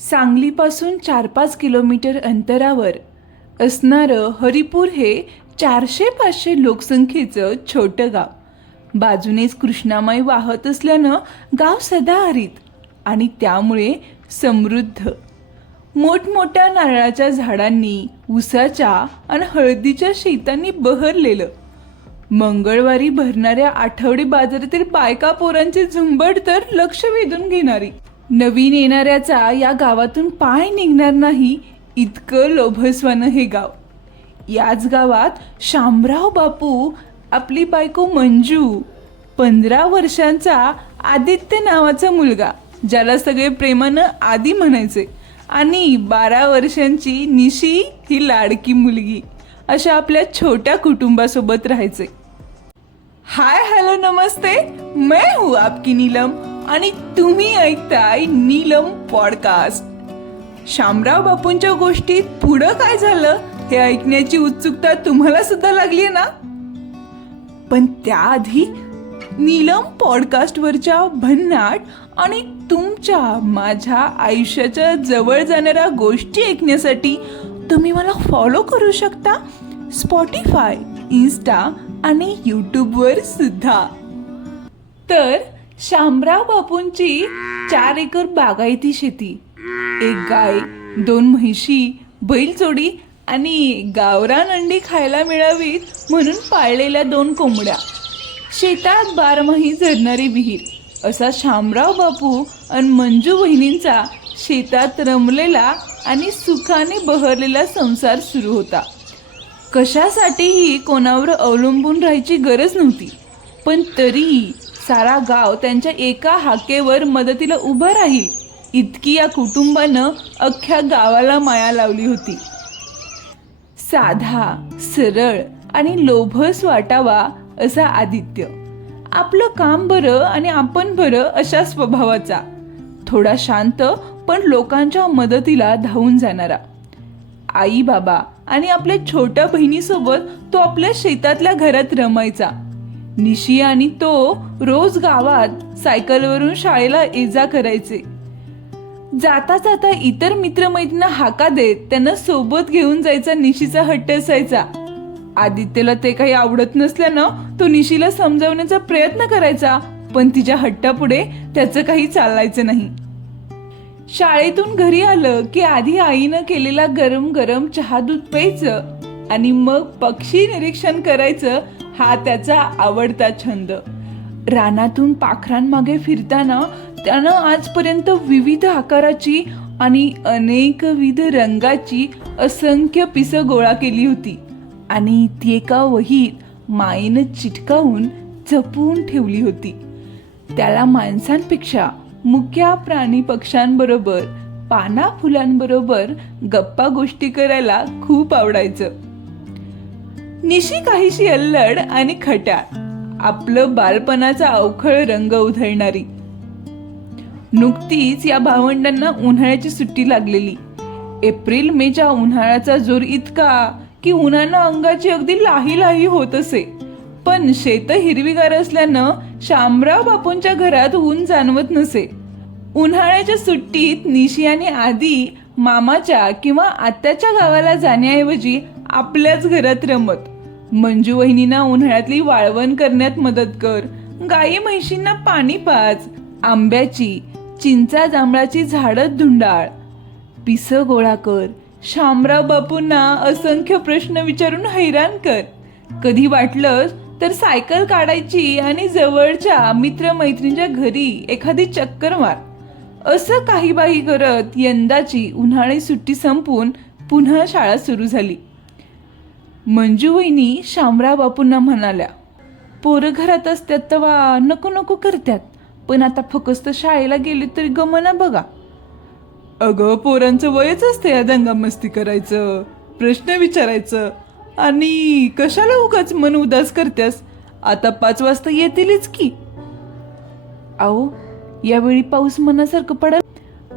सांगलीपासून चार पाच किलोमीटर अंतरावर असणारं हरिपूर हे चारशे पाचशे लोकसंख्येचं छोटं गाव. बाजूनेच कृष्णामाई वाहत असल्यानं गाव सदाहरित आणि त्यामुळे समृद्ध. मोठमोठ्या नारळाच्या झाडांनी उसाच्या आणि हळदीच्या शेतांनी बहरलेलं. मंगळवारी भरणाऱ्या आठवडी बाजारातील बायका पोरांची झुंबड तर लक्ष वेधून घेणारी. नवीन येणाऱ्याचा या गावातून पाय निघणार नाही इतकं लोभस्वानं हे गाव. याच गावात शामराव बापू आपली बायको मंजू पंधरा वर्षांचा आदित्य नावाचा मुलगा ज्याला सगळे प्रेमानं आदी म्हणायचे आणि बारा वर्षांची निशी ही लाडकी मुलगी अशा आपल्या छोट्या कुटुंबासोबत राहायचे. हाय हॅलो नमस्ते. मैं हूँ आपकी नीलम. आणि तुम्ही ऐकताय नीलम पॉडकास्ट. शामराव बापूंच्या गोष्टीत पुढं काय झालं हे ऐकण्याची उत्सुकता तुम्हाला सुद्धा लागली ना? पण त्याआधी नीलम पॉडकास्टवरच्या भन्नाट आणि तुमच्या माझ्या आयुष्याच्या जवळ जाणाऱ्या गोष्टी ऐकण्यासाठी तुम्ही मला फॉलो करू शकता स्पॉटीफाय इन्स्टा आणि यूट्यूबवर सुद्धा. तर शामराव बापूंची चार एकर बागायती शेती. एक गाय दोन म्हैशी बैलजोडी आणि गावरान अंडी खायला मिळावीत म्हणून पाळलेल्या दोन कोंबड्या. शेतात बारमाही झडणारी विहीर. असा शामराव बापू आणि मंजू बहिणींचा शेतात रमलेला आणि सुखाने बहरलेला संसार सुरू होता. कशासाठीही कोणावर अवलंबून राहायची गरज नव्हती. पण तरीही सारा गाव त्यांच्या एका हाकेवर मदतीला उभं राहील. इतकी या कुटुंबानं अख्ख्या गावाला माया लावली होती. साधा सरळ आणि लोभस वाटावा असा आदित्य. आपलं काम बरं आणि आपण बरं अशा स्वभावाचा. थोडा शांत पण लोकांच्या मदतीला धावून जाणारा. आई बाबा आणि आपल्या छोट्या बहिणीसोबत तो आपल्या शेतातल्या घरात रमायचा. निशी आणि तो रोज गावात सायकलवरून शाळेला ये जा करायचे. जाता जाता इतर मित्रमैत्रिणींना हाका देत त्यांना सोबत घेऊन जायचा निशीचा हट्ट असायचा. आदित्यला ते काही आवडत नसल्यानं तो निशीला समजावण्याचा प्रयत्न करायचा पण तिच्या हट्टापुढे त्याचं काही चालायचं नाही. शाळेतून घरी आलं की आधी आईनं केलेला गरम गरम चहा दूध प्यायचं आणि मग पक्षी निरीक्षण करायचं हा त्याचा आवडता छंद. रानातून पाखरांमागे फिरताना त्यानं आजपर्यंत विविध आकाराची आणि अनेकविध रंगाची असंख्य पिसं गोळा केली होती. आणि ती एका वहीत मायेनं चिटकावून जपून ठेवली होती. त्याला माणसांपेक्षा मुख्या प्राणी पक्ष्यांबरोबर पाना फुलांबरोबर गप्पा गोष्टी करायला खूप आवडायचं. निशी काहीशी अल्लड आणि खट्याळ आपलं बालपणाचा अवखळ रंग उधळणारी. नुकतीच या भावंडांना उन्हाळ्याची सुट्टी लागलेली. एप्रिल मेच्या उन्हाळ्याचा जोर इतका की उन्हानं अंगाची अगदी लाही लाही होत असे. पण शेत हिरवीगार असल्यानं शामराव बापूंच्या घरात ऊन जाणवत नसे. उन्हाळ्याच्या सुट्टीत निशी आणि आधी मामाच्या किंवा आत्याच्या गावाला जाण्याऐवजी आपल्याच घरात रमत. मंजू वहिनींना उन्हाळ्यातली वाळवण करण्यात मदत कर. गाई म्हैशींना पाणी पाच आंब्याची चिंचा जांभळाची झाडं धुंडाळ. पिस गोळा कर. शामराव बापूंना असंख्य प्रश्न विचारून हैराण कर. कधी वाटलंस तर सायकल काढायची आणि जवळच्या मित्रमैत्रिणीच्या घरी एखादी चक्कर मार. असं काही बाही करत यंदाची उन्हाळी सुट्टी संपून पुन्हा शाळा सुरू झाली. मंजू वहिनी शामराव बापूंना म्हणाल्या पोरं घरात असतात तेव्हा नको नको करतात पण आता फकस्त शाळेला गेले तरी गमना बघा. अगं पोरांचं वयच असतं या दंगामस्ती करायचं प्रश्न विचारायचं. आणि कशाला उगाच मन उदास करत्यास? आता पाच वाजता येतीलच की. आहो यावेळी पाऊस मनासारखं पडल?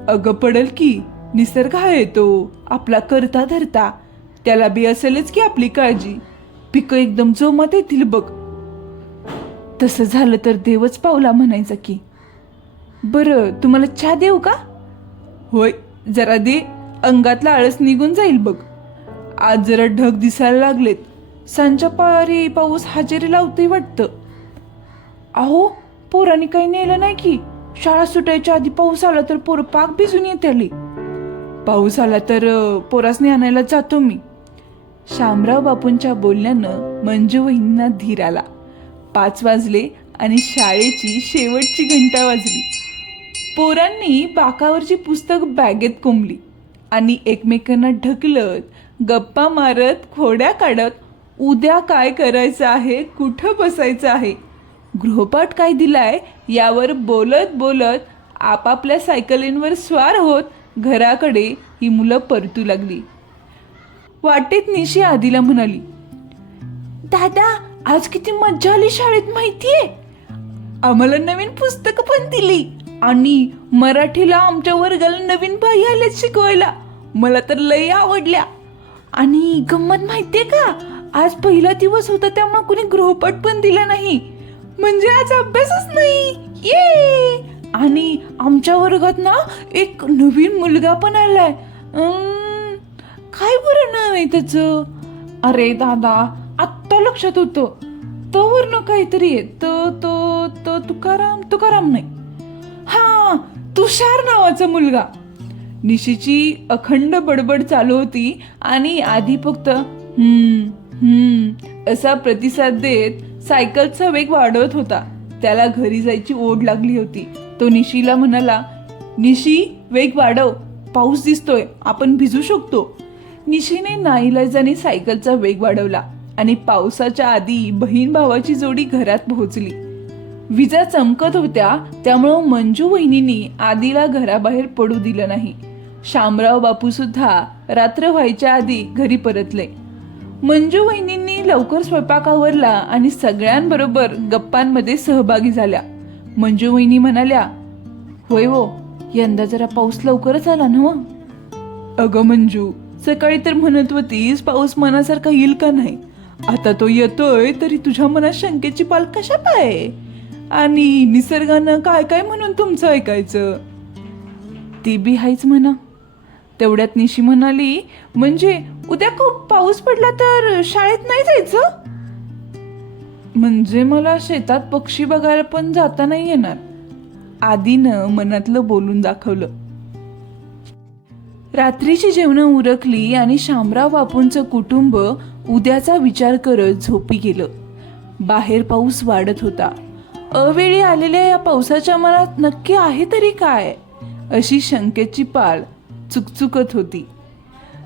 अगं पडल की. निसर्ग हा येतो आपला करता धरता. त्याला बी असेलच की आपली काळजी. पिकं एकदम जोमात येतील बघ. तसं झालं तर देवच पावला म्हणायचा की. बरं तुम्हाला चहा देऊ का? होय जरा दे. अंगातला आळस निघून जाईल बघ. आज जरा ढग दिसायला लागलेत. सांच्या पारी पाऊस हजेरी लावते वाटतं. अहो पोरांनी काही नेलं नाही की. शाळा सुटायच्या आधी पाऊस आला तर पोरं पाक भिजून येते पाऊस आला तर पोरासने आणायला जातो मी. शामराव बापूंच्या बोलण्यानं मंजूवहिनींना धीर आला. पाच वाजले आणि शाळेची शेवटची घंटा वाजली. पोरांनी बाकावरची पुस्तक बॅगेत कोंबली आणि एकमेकांना ढकलत गप्पा मारत खोड्या काढत उद्या काय करायचं आहे कुठं बसायचं आहे गृहपाठ काय दिलाय यावर बोलत बोलत आपापल्या सायकलींवर स्वार होत घराकडे ही मुलं परतू लागली. वाटेत निशी आधीला म्हणाली दादा आज किती मज्जा आली शाळेत माहितीये? आम्हाला नवीन पुस्तकं पण दिली आणि मराठीला आमच्या वर्गाला नवीन बाई आल्यात शिकवायला. मला तर लय आवडल्या. आणि गंमत माहितीये का? आज पहिला दिवस होता त्यामुळे कुणी गृहपाठ पण दिला नाही. म्हणजे आज अभ्यासच नाही. ये! आणि आमच्या वर्गात ना एक नवीन मुलगा पण आलाय. अं, काय बरं नाव आहे त्याचं? अरे दादा आत्ता लक्षात होतं. तो वरनं काहीतरी आहे. तो तो तो तुकाराम तुकाराम नाही. हा तुषार नावाचा मुलगा. निशीची अखंड बडबड चालू होती आणि आधी फक्त हम्म हम्म असा प्रतिसाद देत सायकलचा वेग वाढवत होता. त्याला घरी जायची ओढ लागली होती. तो निशीला म्हणाला निशी वेग वाढव. पाऊस दिसतोय. आपण भिजू शकतो. निशीने नाईलाजाने सायकलचा वेग वाढवला आणि पावसाच्या आधी बहीण भावाची जोडी घरात पोहोचली. विजा चमकत होत्या त्यामुळं मंजू वहिनींनी आधीला घराबाहेर पडू दिलं नाही. शामराव बापू सुद्धा रात्र व्हायच्या आधी घरी परतले. मंजू वहिनींनी लवकर स्वयंपाक आवरला आणि सगळ्यांबरोबर गप्पांमध्ये सहभागी झाल्या. मंजू वहिनी म्हणाल्या होय हो यंदा जरा पाऊस लवकरच आला ना हो?" अगं मंजू सकाळी तर म्हणत होतीस पाऊस मनासारखा येईल का नाही? आता तो येतोय तरी तुझ्या मनात शंकेची पाल कशा पाय आणि निसर्गानं काय काय म्हणून तुमचं ऐकायचं? ती बी हायच म्हणा. तेवढ्यात निशी म्हणाली म्हणजे उद्या खूप पाऊस पडला तर शाळेत नाही जायचं? म्हणजे मला शेतात पक्षी बघायला पण जाता नाही येणार. आधीनं मनातलं बोलून दाखवलं. रात्रीची जेवणं उरकली आणि शामराव बापूंचं कुटुंब उद्याचा विचार करत झोपी गेलं. बाहेर पाऊस वाढत होता. अवेळी आलेल्या या पावसाच्या मनात नक्की आहे तरी काय? अशी शंकेची पाळ चुकचुकत होती.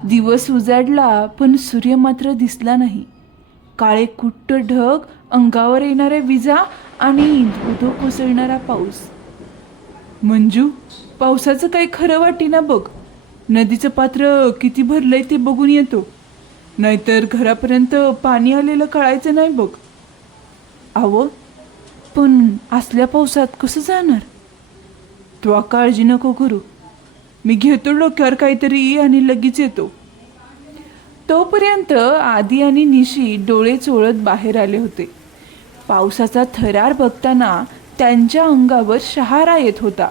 दिवस उजाडला पण सूर्य मात्र दिसला नाही. काळे कुट्ट ढग अंगावर येणाऱ्या विजा आणि धोधो कोसळणारा पाऊस. मंजू पावसाचं काही खरं वाटेना बघ. नदीचं पात्र किती भरलंय ते बघून येतो. नाहीतर घरापर्यंत पाणी आलेलं कळायचं नाही बघ. आव पण असल्या पावसात कसं जाणार? तू काळजी नको करू. मी घेतो डोक्यावर काहीतरी आणि लगेच येतो. तोपर्यंत आदी आणि निशी डोळे चोळत बाहेर आले होते. पावसाचा थरार बघताना त्यांच्या अंगावर शहारा येत होता.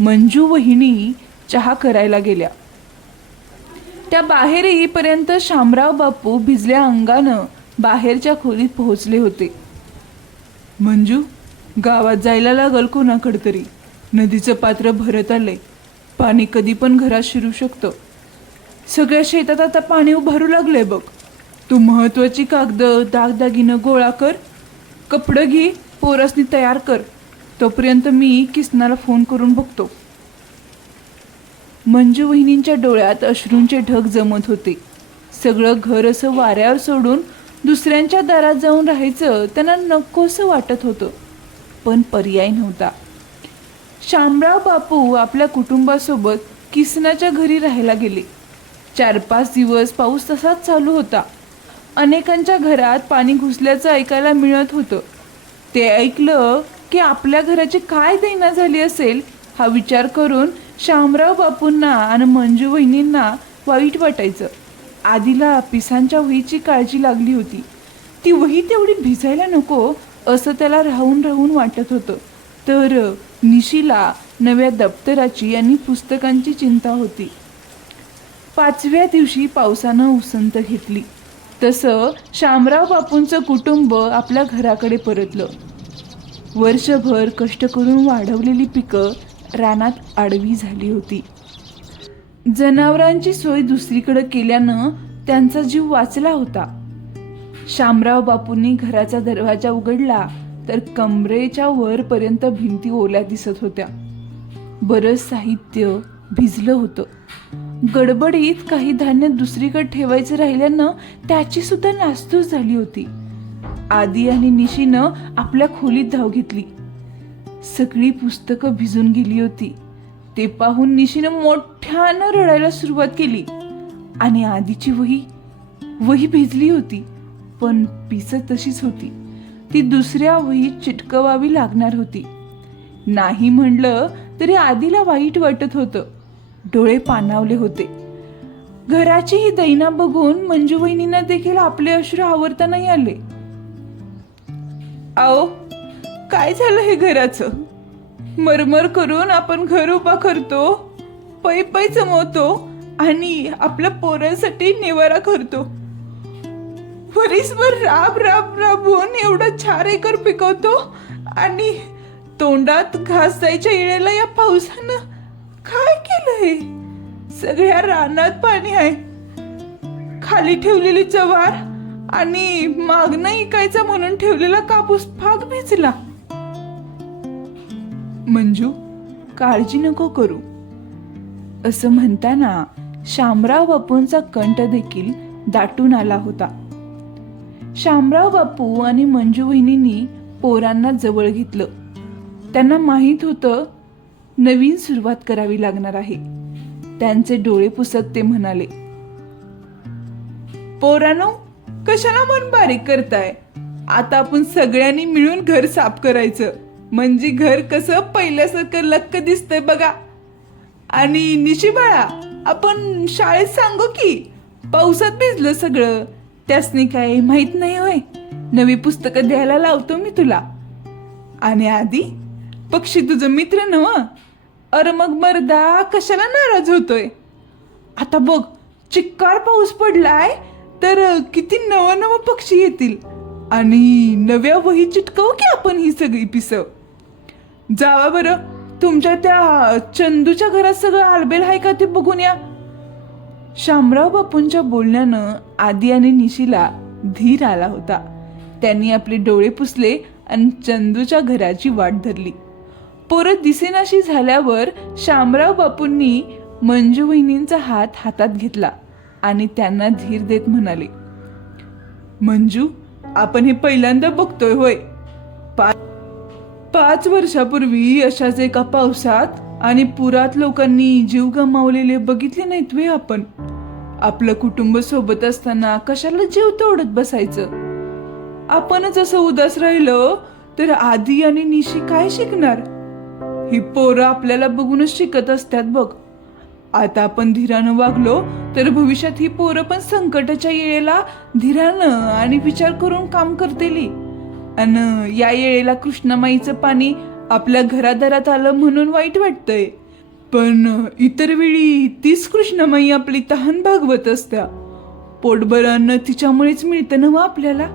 मंजू वहिनी चहा करायला गेल्या. त्या बाहेर येईपर्यंत शामराव बापू भिजल्या अंगानं बाहेरच्या खोलीत पोहोचले होते. मंजू गावात जायला लागल कोणाकडे तरी? नदीचं पात्र भरत आलंय. पाणी कधी पण घरात शिरू शकतं. सगळ्या शेतात आता पाणी उभारू लागलंय बघ. तू महत्वाची कागद दागदागिनं गोळा कर. कपडं घे पोरसनी तयार कर. तोपर्यंत मी किसनाला फोन करून बघतो. मंजू वहिनींच्या डोळ्यात अश्रूंचे ढग जमत होते. सगळं घर असं वाऱ्यावर सोडून दुसऱ्यांच्या दारात जाऊन राहायचं त्यांना नकोसं वाटत होतं. पण पर्याय नव्हता. शामराव बापू आपल्या कुटुंबासोबत किसनाच्या घरी राहायला गेले. चार पाच दिवस पाऊस तसाच चालू होता. अनेकांच्या घरात पाणी घुसल्याचं ऐकायला मिळत होतं. ते ऐकलं की आपल्या घराची काय दैना झाली असेल हा विचार करून शामराव बापूंना आणि मंजू वहिनींना वाईट वाटायचं. आधीला पिसांच्या वहीची काळजी लागली होती. ती वही तेवढी भिजायला नको असं त्याला राहून राहून वाटत होतं. तर निशीला नव्या दप्तराची आणि पुस्तकांची चिंता होती. पाचव्या दिवशी पावसानं उसंत घेतली. तसं शामराव बापूंचं कुटुंब आपल्या घराकडे परतलं. वर्षभर कष्ट करून वाढवलेली पिकं रानात आडवी झाली होती. जनावरांची सोय दुसरीकडे केल्यानं त्यांचा जीव वाचला होता. शामराव बापूंनी घराचा दरवाजा उघडला तर कमरेच्या वरपर्यंत भिंती ओल्या दिसत होत्या. बरंच साहित्य भिजलं होतं. गडबडीत काही धान्य दुसरीकडे ठेवायचं राहिल्यानं त्याची सुद्धा नासधूस झाली होती. आदी आणि निशीनं आपल्या खोलीत धाव घेतली. सगळी पुस्तकं भिजून गेली होती. ते पाहून निशीनं मोठ्यानं रडायला सुरुवात केली. आणि आधीची वही वही भिजली होती पण पिसत तशीच होती. ती दुसऱ्या वहीत चिटकवावी लागणार होती. नाही म्हणलं तरी आधीला वाईट वाटत होतं. डोळे पानावले होते. घराची ही दैना बघून मंजू वहिनींना देखील आपले अश्रू आवरता नाही आले. आओ काय झालं हे घराचं? मरमर करून आपण घर उभा करतो पै पै जमवतो आणि आपल्या पोरांसाठी निवारा करतो. वरीसभर राब राब राबून एवढं चार एकर पिकवतो आणि तोंडात घास जायच्या येळेला या पावसानं काय केलं हे? सगळ्या रानात पाणी आहे. खाली ठेवलेली जवार आणि मागणं इकायचा म्हणून ठेवलेला कापूस भाग भिजला. मंजू काळजी नको करू. असं म्हणताना शामराव बापूंचा कंठ देखील दाटून आला होता. शामराव बापू आणि मंजू वहिनींनी पोरांना जवळ घेतलं. त्यांना माहीत होतं नवीन सुरुवात करावी लागणार आहे. त्यांचे डोळे पुसत ते म्हणाले पोरानो कशाला मन बारीक करताय? आता आपण सगळ्यांनी मिळून घर साफ करायचं. म्हणजे घर कसं पहिल्यासारखं लक्क दिसतंय बघा. आणि निशी बाळा आपण शाळेत सांगू की पावसात भिजलं सगळं. त्यासनी काय माहीत नाही होय. नवी पुस्तकं द्यायला लावतो मी तुला. आणि आधी पक्षी तुझं मित्र नव अरे मग मर्दा कशाला नाराज होतोय? आता बघ चिक्कार पाऊस पडलाय तर किती नवं नवं पक्षी येतील. आणि नव्या वही चिटकवू की आपण ही सगळी पिसं? जावा बरं. तुमच्या त्या चंदूच्या घरात सगळं आलबेल आहे का ते बघून या. शामराव बापूंच्या बोलण्यानं आदी आणि निशीला धीर आला होता. त्यांनी आपले डोळे पुसले आणि चंदूच्या घराची वाट धरली. पोरं दिसेनाशी झाल्यावर शामराव बापूंनी मंजू वहिनींचा हात हातात घेतला आणि त्यांना धीर देत म्हणाले मंजू आपण हे पहिल्यांदा बघतोय होय. पाच वर्षापूर्वी अशाच एका पावसात आणि पुरात लोकांनी जीव गमावलेले बघितले नाहीत वे आपण? आपलं कुटुंब सोबत असताना कशाला जीव तोडत बसायचं? आपणच असं उदास राहिलं तर आधी आणि निशी काय शिकणार? ही पोरं आपल्याला बघूनच शिकत असतात बघ. आता आपण धीरानं वागलो तर भविष्यात ही पोरं पण संकटाच्या येळेला धीरानं आणि विचार करून काम करतेली आणि या येळेला कृष्णामाईचं पाणी आपल्या घरादारात आलं म्हणून वाईट वाटतंय. पण इतर वेळी तीच कृष्णामाई आपली तहान भागवत असत्या. पोटभर अन्न तिच्यामुळेच मिळतं ना मग आपल्याला?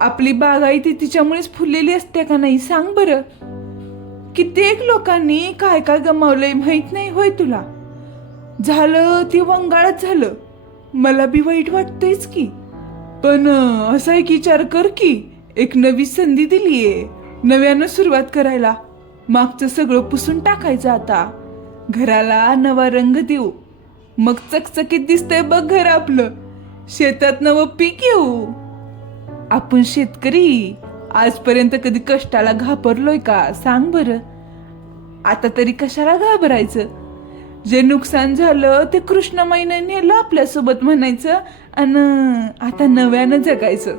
आपली बागायती तिच्यामुळेच फुललेली असते का नाही सांग बरं. कित्येक लोकांनी काय काय गमावलंय माहीत नाही होय तुला. झालं ते वंगाळच झालं. मला बी वाईट वाटतंयच की. पण असा एक विचार कर की एक नवी संधी दिलीये. नव्यानं सुरुवात करायला. मागचं सगळं पुसून टाकायचं आता. घराला नवा रंग देऊ. मग चकचकीत दिसतंय बघ घर आपलं. शेतात नवं पीक येऊ. आपण शेतकरी. आजपर्यंत कधी कष्टाला घाबरलोय का? सांग बरं. आता तरी कशाला घाबरायचं? जे नुकसान झालं ते कृष्णमाईने नेलं आपल्यासोबत म्हणायचं आणि आता नव्यानं जगायचं.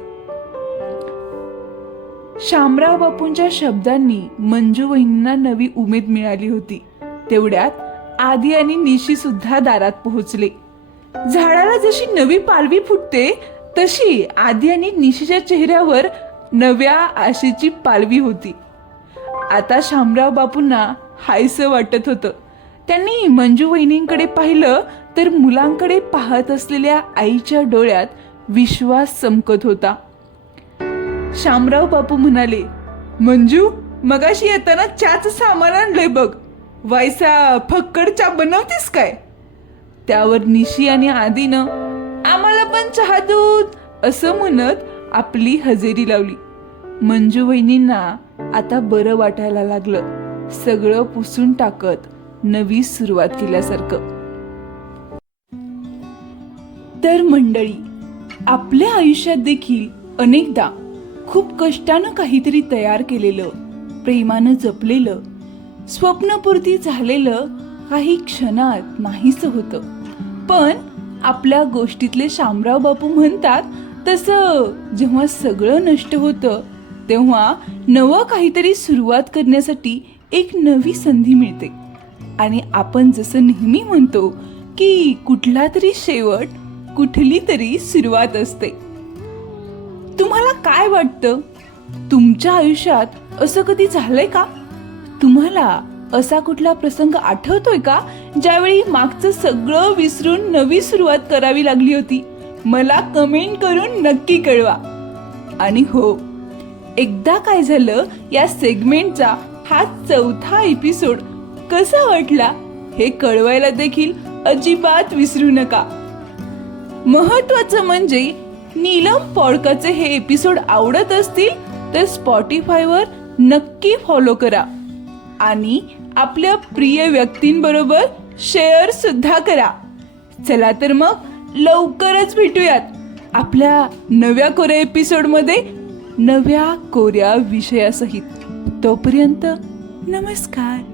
शामराव बापूंच्या शब्दांनी मंजू वहिनींना नवी उमेद मिळाली होती. तेवढ्यात आदी आणि निशी सुद्धा दारात पोहोचले. झाडाला जशी नवी पालवी फुटते तशी आदी आणि निशीच्या चेहऱ्यावर नव्या आशेची पालवी होती. आता शामराव बापूंना हायसं वाटत होतं. त्यांनी मंजू वहिनींकडे पाहिलं तर मुलांकडे पाहत असलेल्या आईच्या डोळ्यात विश्वास चमकत होता. शामराव बापू म्हणाले मंजू मगाशी येताना चहाचं सामान आणलंय बघ. वायसा फक्कड चहा बनवतेस काय? त्यावर निशी आणि आदीनं आम्हाला पण चहा दूध असं म्हणत आपली हजेरी लावली. मंजू वहिनींना आता बरं वाटायला लागलं. सगळं पुसून टाकत नवी सुरुवात केल्यासारखं. तर मंडळी आपल्या आयुष्यात देखील अनेकदा खूप कष्टानं काहीतरी तयार केलेलं प्रेमानं जपलेलं स्वप्नपूर्ती झालेलं काही क्षणात नाहीच होतं. पण आपल्या गोष्टीतले शामराव बापू म्हणतात तसं जेव्हा सगळं नष्ट होतं तेव्हा नवं काहीतरी सुरुवात करण्यासाठी एक नवी संधी मिळते. आणि आपण जसं नेहमी म्हणतो की कुठला तरी शेवट कुठली तरी सुरुवात असते. तुम्हाला काय वाटतं? तुमच्या आयुष्यात असं कधी झालंय का? तुम्हाला असा कुठला प्रसंग आठवतोय का? ज्यावेळी मागचं सगळं विसरून नवी सुरुवात करावी लागली होती. मला कमेंट करून नक्की कळवा. आणि हो एकदा काय झालं या सेगमेंटचा हा चौथा एपिसोड कसा वाटला हे कळवायला देखील अजिबात विसरू नका. महत्वाचं म्हणजे नीलम पॉडकाचे हे एपिसोड आवडत असतील तर स्पॉटीफायवर नक्की फॉलो करा. आणि आपल्या प्रिय व्यक्तींबरोबर शेअर सुद्धा करा. चला तर मग लवकरच भेटूयात आपल्या नव्या कोऱ्या एपिसोडमध्ये नव्या कोऱ्या विषयासहित. तोपर्यंत नमस्कार.